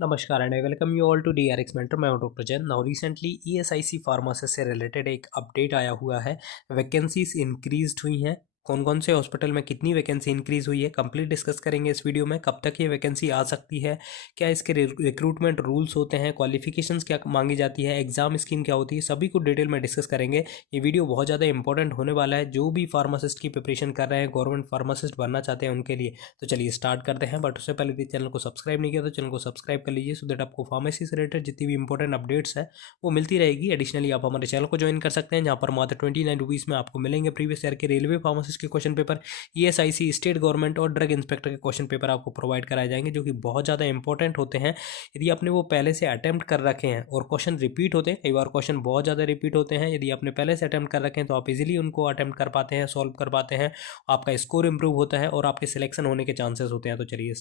नमस्कार and I welcome you all to DRX mentor. मैं हूं doctor Jain. Now recently ESIC pharmacist से related एक अपडेट आया हुआ है। वैकेंसीज इंक्रीज्ड हुई हैं। कौन कौन से हॉस्पिटल में कितनी वैकेंसी इंक्रीज हुई है कंप्लीट डिस्कस करेंगे इस वीडियो में। कब तक ये वैकेंसी आ सकती है, क्या इसके रिक्रूटमेंट रूल्स होते हैं, क्वालिफिकेशंस क्या मांगी जाती है, एग्जाम स्कीम क्या होती है, सभी को डिटेल में डिस्कस करेंगे। ये वीडियो बहुत ज़्यादा इंपॉर्टेंट होने वाला है जो भी फार्मासिस्ट की प्रिपरेशन कर रहे हैं, गवर्नमेंट फार्मासिस्ट बनना चाहते हैं उनके लिए। तो चलिए स्टार्ट करते हैं। बट उससे पहले यदि चैनल को सब्सक्राइब नहीं किया तो चैनल को सब्सक्राइब कर लीजिए, सो दैट आपको फार्मेसी से रिलेटेड जितनी भी इंपॉर्टेंट अपडेट्स है वो मिलती रहेगी। एडिशनली आप हमारे चैनल को ज्वाइन कर सकते हैं जहाँ पर मात्र 29 रुपीज़ में आपको मिलेंगे प्रीवियस ईयर के रेलवे फार्मासिस्ट के question paper, ESIC, state government और ड्रग इंस्पेक्टर के क्वेश्चन पेपर आपको प्रोवाइड कराए जाएंगे जो कि बहुत ज़्यादा इंपॉर्टेंट होते हैं। यदि आपने वो पहले से अटैम्प्ट कर रखे हैं और क्वेश्चन रिपीट होते हैं, कई बार क्वेश्चन बहुत ज़्यादा रिपीट होते हैं, यदि आपने पहले से अटैम्प्ट कर रखे हैं तो आप इजीली उनको अटैम्प्ट कर पाते हैं, सॉल्व कर पाते हैं, आपका स्कोर इंप्रूव होता है और आपके सिलेक्शन होने के चांसेस होते हैं। तो चलिए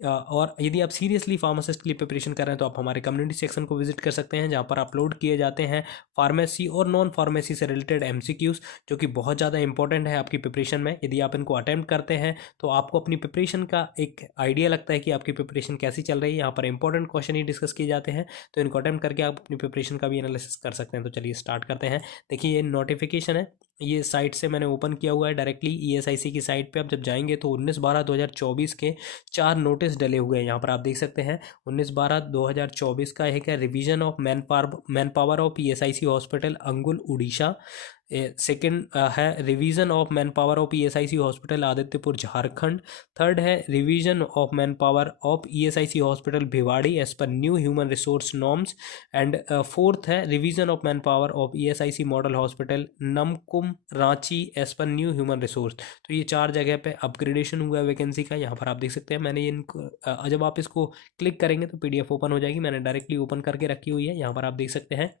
और यदि आप सीरियसली फार्मासिस्ट के लिए प्रिपरेशन कर रहे हैं तो आप हमारे कम्युनिटी सेक्शन को विजिट कर सकते हैं जहां पर अपलोड किए जाते हैं फार्मेसी और नॉन फार्मेसी से रिलेटेड MCQs जो कि बहुत ज़्यादा इंपॉर्टेंट है आपकी प्रिपरेशन में। यदि आप इनको अटेम्प्ट करते हैं तो आपको अपनी प्रिपरेशन का एक आइडिया लगता है कि आपकी प्रिपरेशन कैसी चल रही है। यहाँ पर इंपॉर्टेंट क्वेश्चन ही डिस्कस किए जाते हैं, तो इनको अटेम्प्ट करके आप अपनी प्रिपरेशन का भी एनालिसिस कर सकते हैं। तो चलिए स्टार्ट करते हैं। देखिए ये नोटिफिकेशन है, ये साइट से मैंने ओपन किया हुआ है डायरेक्टली ESIC की साइट पे। आप जब जाएंगे तो 19/12/2024 के 4 नोटिस डले हुए हैं। यहाँ पर आप देख सकते हैं 19/12/2024 का एक है revision of man power of ESIC hospital Angul Orissa. Second है revision of man power of ESIC hospital Adityapur Jharkhand. Third है revision of man power of ESIC hospital Bhiwadi as per new human resource norms. And fourth है revision of man power of ESIC model hospital Namkum Ranchi as per new human resource. तो ये 4 जगह पे upgradation हुआ है vacancy का। यहाँ पर आप देख सकते हैं मैंने इनको जब आप इसको क्लिक करेंगे तो PDF ओपन हो जाएगी। मैंने डायरेक्टली ओपन करके रखी हुई है। यहाँ पर आप देख सकते हैं,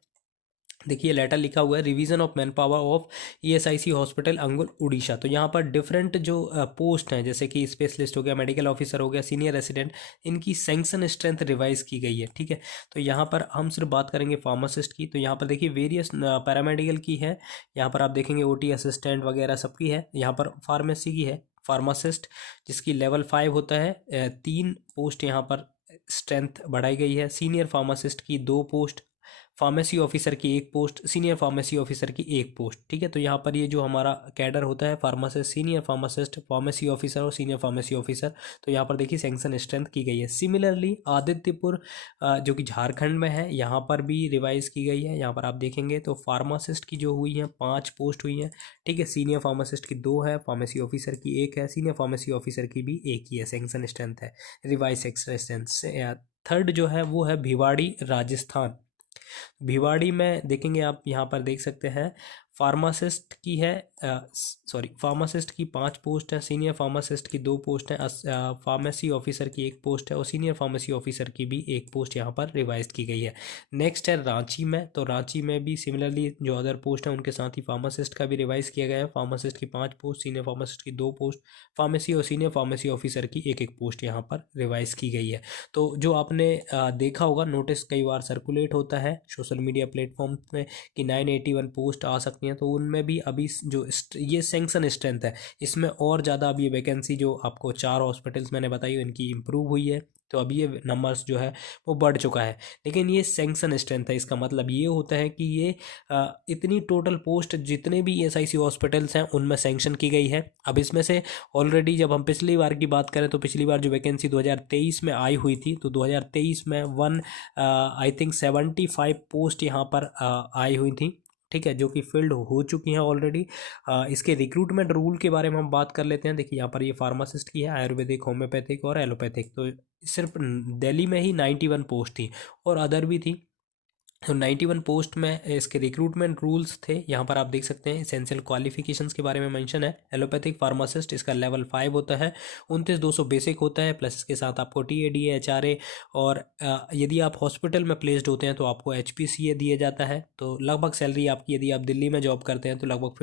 देखिए लेटर लिखा हुआ है revision of man power of ESIC hospital Angul Orissa. तो यहाँ पर डिफरेंट जो पोस्ट हैं जैसे कि स्पेशलिस्ट हो गया, मेडिकल ऑफिसर हो गया, सीनियर रेसिडेंट, इनकी सैंक्शन स्ट्रेंथ रिवाइज की गई है। ठीक है, तो यहाँ पर हम सिर्फ बात करेंगे फार्मासिस्ट की। तो यहाँ पर देखिए वेरियस पैरामेडिकल की है, यहाँ पर आप देखेंगे OT असिस्टेंट वगैरह सबकी है। यहाँ पर फार्मेसी की है, फार्मासिस्ट जिसकी लेवल 5 होता है, 3 पोस्ट यहाँ पर स्ट्रेंथ बढ़ाई गई है। सीनियर फार्मासिस्ट की 2 पोस्ट, फार्मेसी ऑफिसर की 1 पोस्ट, सीनियर फार्मेसी ऑफिसर की 1 पोस्ट। ठीक है, तो यहाँ पर ये जो हमारा कैडर होता है pharmacist, senior pharmacist, pharmacy officer और सीनियर फार्मेसी ऑफिसर, तो यहाँ पर देखिए सैंक्शन स्ट्रेंथ की गई है। सिमिलरली आदित्यपुर जो कि झारखंड में है, यहाँ पर भी रिवाइज की गई है। यहाँ पर आप देखेंगे तो फार्मासिस्ट की जो हुई है 5 पोस्ट हुई हैं। ठीक है, सीनियर फार्मासिस्ट की 2 है, फार्मेसी ऑफिसर की 1 है, सीनियर फार्मेसी ऑफिसर की भी 1 ही है। सैंक्शन स्ट्रेंथ है, रिवाइज सैंक्शन स्ट्रेंथ। थर्ड जो है वो है भिवाड़ी राजस्थान। भिवाड़ी में देखेंगे आप, यहाँ पर देख सकते हैं फार्मासिस्ट की है, फार्मासिस्ट की 5 पोस्ट है, सीनियर फार्मासिस्ट की 2 पोस्ट है, फार्मेसी ऑफिसर की 1 पोस्ट है और सीनियर फार्मेसी ऑफिसर की भी 1 पोस्ट यहाँ पर रिवाइज की गई है। नेक्स्ट है रांची में, तो रांची में भी सिमिलरली जो अदर पोस्ट है उनके साथ ही फार्मासिस्ट का भी रिवाइज किया गया है। फार्मासिस्ट की 5 पोस्ट, सीनियर फार्मासिस्ट की 2 पोस्ट, फार्मेसी और सीनियर फार्मेसी ऑफिसर की 1 पोस्ट यहाँ पर रिवाइज की गई है। तो जो आपने देखा होगा नोटिस कई बार सर्कुलेट होता है सोशल मीडिया प्लेटफॉर्म में कि 981 पोस्ट आ सकती हैं, तो उनमें भी अभी जो ये सैंक्शन स्ट्रेंथ है इसमें और ज़्यादा अब ये वैकेंसी जो आपको 4 हॉस्पिटल्स मैंने बताई इनकी इम्प्रूव हुई है, तो अभी ये नंबर्स जो है वो बढ़ चुका है। लेकिन ये सैंक्शन स्ट्रेंथ है, इसका मतलब ये होता है कि ये इतनी टोटल पोस्ट जितने भी ESIC हॉस्पिटल्स हैं उनमें सैंक्शन की गई है। अब इसमें से ऑलरेडी जब हम पिछली बार की बात करें तो पिछली बार जो वैकेंसी 2023 में आई हुई थी, तो 2023 में आई थिंक 75 पोस्ट यहाँ पर आई हुई थी। ठीक है, जो कि फिल्ड हो चुकी हैं ऑलरेडी। इसके रिक्रूटमेंट रूल के बारे में हम बात कर लेते हैं। देखिए यहाँ पर ये फार्मासिस्ट की है, आयुर्वेदिक, होम्योपैथिक और एलोपैथिक। तो सिर्फ दिल्ली में ही 91 पोस्ट थी और अदर भी थी। तो 91 पोस्ट में इसके रिक्रूटमेंट रूल्स थे। यहाँ पर आप देख सकते हैं एसेंशियल क्वालिफिकेशंस के बारे में मेंशन है। एलोपैथिक फार्मासिस्ट इसका लेवल 5 होता है, 29,200 बेसिक होता है, प्लस इसके साथ आपको TADA HRA और यदि आप हॉस्पिटल में प्लेस्ड होते हैं तो आपको HPCA दिया जाता है। तो लगभग सैलरी आपकी, यदि आप दिल्ली में जॉब करते हैं तो लगभग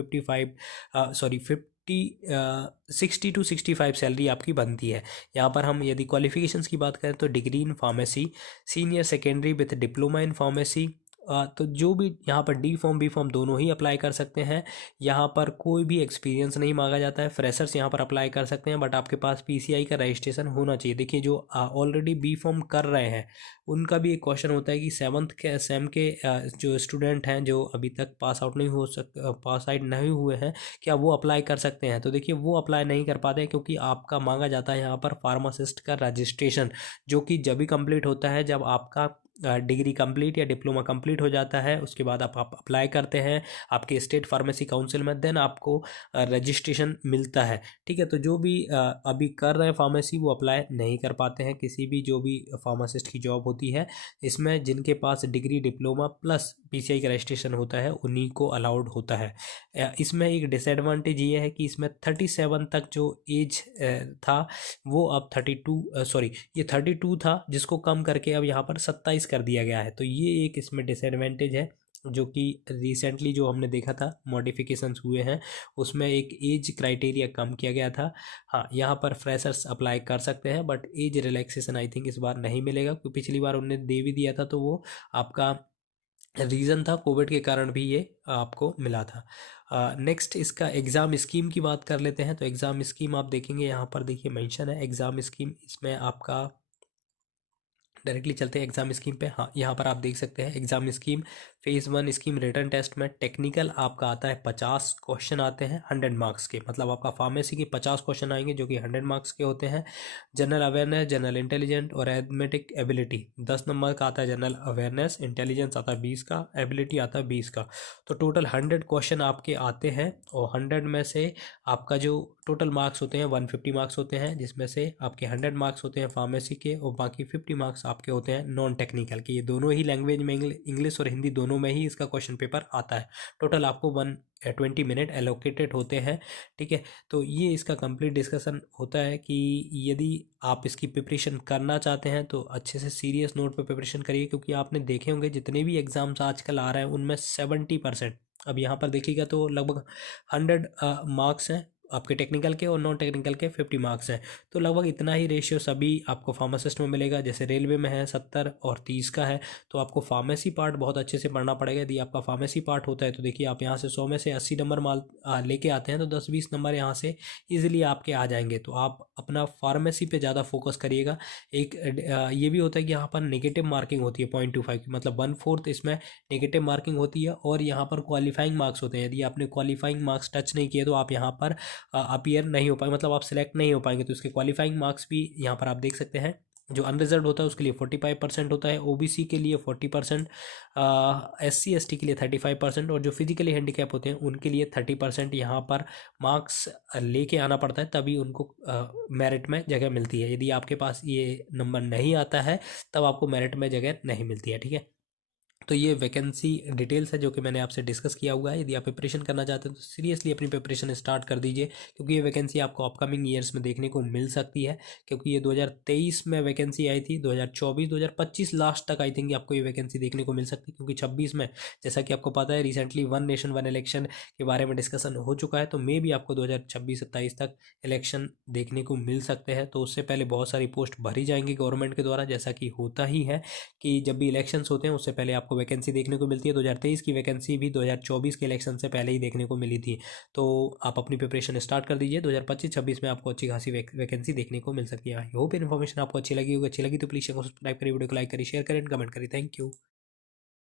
60 to 65 सैलरी आपकी बनती है। यहाँ पर हम यदि क्वालिफिकेशंस की बात करें तो degree in pharmacy, senior secondary with diploma in pharmacy तो जो भी यहाँ पर डी फॉर्म बी फॉर्म दोनों ही अप्लाई कर सकते हैं। यहाँ पर कोई भी एक्सपीरियंस नहीं मांगा जाता है। फ्रेशर्स यहाँ पर अप्लाई कर सकते हैं, बट आपके पास पीसीआई का रजिस्ट्रेशन होना चाहिए। देखिए जो ऑलरेडी बी फॉर्म कर रहे हैं उनका भी एक क्वेश्चन होता है कि सेवन्थ के सेम के जो स्टूडेंट हैं जो अभी तक पास आउट नहीं हुए हैं, क्या वो अप्लाई कर सकते हैं? तो देखिए वो अप्लाई नहीं कर पाते हैं, क्योंकि आपका मांगा जाता है यहाँ पर फार्मासिस्ट का रजिस्ट्रेशन, जो कि जब भी कंप्लीट होता है जब आपका डिग्री कंप्लीट या डिप्लोमा कंप्लीट हो जाता है। उसके बाद आप अप्लाई करते हैं आपके स्टेट फार्मेसी काउंसिल में, देन आपको रजिस्ट्रेशन मिलता है। ठीक है, तो जो भी अभी कर रहे हैं फार्मेसी वो अप्लाई नहीं कर पाते हैं किसी भी जो भी फार्मासिस्ट की जॉब होती है। इसमें जिनके पास डिग्री डिप्लोमा प्लस पीसीआई का रजिस्ट्रेशन होता है उन्हीं को अलाउड होता है। इसमें एक डिसएडवांटेज ये है कि इसमें 37 तक जो एज था वो अब 32 सॉरी ये 32 था, जिसको कम करके अब यहाँ पर 27 कर दिया गया है। तो ये एक इसमें डिसएडवांटेज है, जो कि रिसेंटली जो हमने देखा था मॉडिफिकेशंस हुए हैं उसमें एक एज क्राइटेरिया कम किया गया था। हाँ, यहाँ पर फ्रेशर्स अप्लाई कर सकते हैं, but age relaxation I think इस बार नहीं मिलेगा, क्योंकि पिछली बार उन्होंने दे भी दिया था तो वो आपका रीज़न था कोविड के कारण भी ये आपको मिला था। नेक्स्ट इसका एग्ज़ाम स्कीम की बात कर लेते हैं। तो एग्ज़ाम स्कीम आप देखेंगे यहाँ पर, देखिए मेंशन है एग्ज़ाम स्कीम। इसमें आपका डायरेक्टली चलते हैं एग्ज़ाम स्कीम पे। हाँ, यहाँ पर आप देख सकते हैं exam scheme phase 1 scheme written test में टेक्निकल आपका आता है 50 क्वेश्चन आते हैं 100 मार्क्स के, मतलब आपका फार्मेसी के 50 क्वेश्चन आएंगे जो कि 100 मार्क्स के होते हैं। जनरल अवेयरनेस, जनरल इंटेलिजेंट और एथमेटिक एबिलिटी 10 नंबर का आता है। जनरल अवेयरनेस, इंटेलिजेंस आता है 20 का, एबिलिटी आता है 20 का। तो टोटल 100 क्वेश्चन आपके आते हैं, और 100 में से आपका जो टोटल मार्क्स होते हैं 150 मार्क्स होते हैं, जिसमें से आपके 100 मार्क्स होते हैं फार्मेसी के और बाकी 50 मार्क्स आपके होते हैं नॉन टेक्निकल के। ये दोनों ही लैंग्वेज में इंग्लिश और हिंदी दोनों में ही इसका क्वेश्चन पेपर आता है। टोटल आपको 120 मिनट एलोकेटेड होते हैं। ठीक है, तो ये इसका कंप्लीट डिस्कशन होता है कि यदि आप इसकी प्रिपरेशन करना चाहते हैं तो अच्छे से सीरियस नोट पे प्रिपरेशन करिए, क्योंकि आपने देखे होंगे जितने भी एग्ज़ाम्स आजकल आ रहे हैं उनमें 70%, अब यहाँ पर देखिएगा तो लगभग 100 मार्क्स हैं आपके टेक्निकल के, और नॉन टेक्निकल के 50 मार्क्स हैं। तो लगभग इतना ही रेशियो सभी आपको फार्मासिस्ट में मिलेगा। जैसे रेलवे में है 70 और 30 का है, तो आपको फार्मेसी पार्ट बहुत अच्छे से पढ़ना पड़ेगा। यदि आपका फार्मेसी पार्ट होता है तो देखिए आप यहाँ से 100 में से 80 नंबर लेके आते हैं, तो 10-20 नंबर यहाँ से ईजिली आपके आ जाएंगे। तो आप अपना फार्मेसी पे ज़्यादा फोकस करिएगा। एक ये भी होता है कि यहाँ पर नेगेटिव मार्किंग होती है 0.25 की, मतलब 1/4 इसमें नेगेटिव मार्किंग होती है, और यहाँ पर क्वालिफाइंग मार्क्स होते हैं। यदि आपने क्वालिफाइंग मार्क्स टच नहीं किए तो आप यहाँ पर अपीयर नहीं हो पाएंगे, मतलब आप सिलेक्ट नहीं हो पाएंगे। तो इसके क्वालिफाइंग मार्क्स भी यहाँ पर आप देख सकते हैं। जो अनरिजर्व होता है उसके लिए 45% होता है, ओबीसी के लिए 40%, SC ST के लिए 35%, और जो फिजिकली हैंडीकैप होते हैं उनके लिए 30% यहाँ पर मार्क्स लेके आना पड़ता है, तभी उनको मेरिट में जगह मिलती है। यदि आपके पास ये नंबर नहीं आता है तब आपको मेरिट में जगह नहीं मिलती है। ठीक है, तो ये वैकेंसी डिटेल्स है जो कि मैंने आपसे डिस्कस किया हुआ है। यदि आप प्रिपरेशन करना चाहते हैं तो सीरियसली अपनी प्रिपरेशन स्टार्ट कर दीजिए, क्योंकि ये वैकेंसी आपको अपकमिंग ईयर्स में देखने को मिल सकती है। क्योंकि ये 2023 में वैकेंसी आई थी, 2024 2025 लास्ट तक आई थिंक आपको ये वैकेंसी देखने को मिल सकती है। क्योंकि 26 में जैसा कि आपको पता है recently one nation one election के बारे में डिस्कशन हो चुका है, तो मे भी आपको 2026-27 तक इलेक्शन देखने को मिल सकते हैं। तो उससे पहले बहुत सारी पोस्ट भरी जाएंगी गवर्नमेंट के द्वारा, जैसा कि होता ही है कि जब भी इलेक्शंस होते हैं उससे पहले आपको वैकेंसी देखने को मिलती है। 2023 की वैकेंसी भी 2024 के इलेक्शन से पहले ही देखने को मिली थी। तो आप अपनी प्रिपरेशन स्टार्ट कर दीजिए, 2025-26 में आपको अच्छी खासी वैकेंसी देखने को मिल सकती है। आई होप इन्फॉर्मेशन आपको अच्छी लगी होगी। अच्छी लगी तो प्लीज़ सब्सक्राइब करिए, वीडियो को लाइक करिए, शेयर करें, कमेंट करिए। Thank you.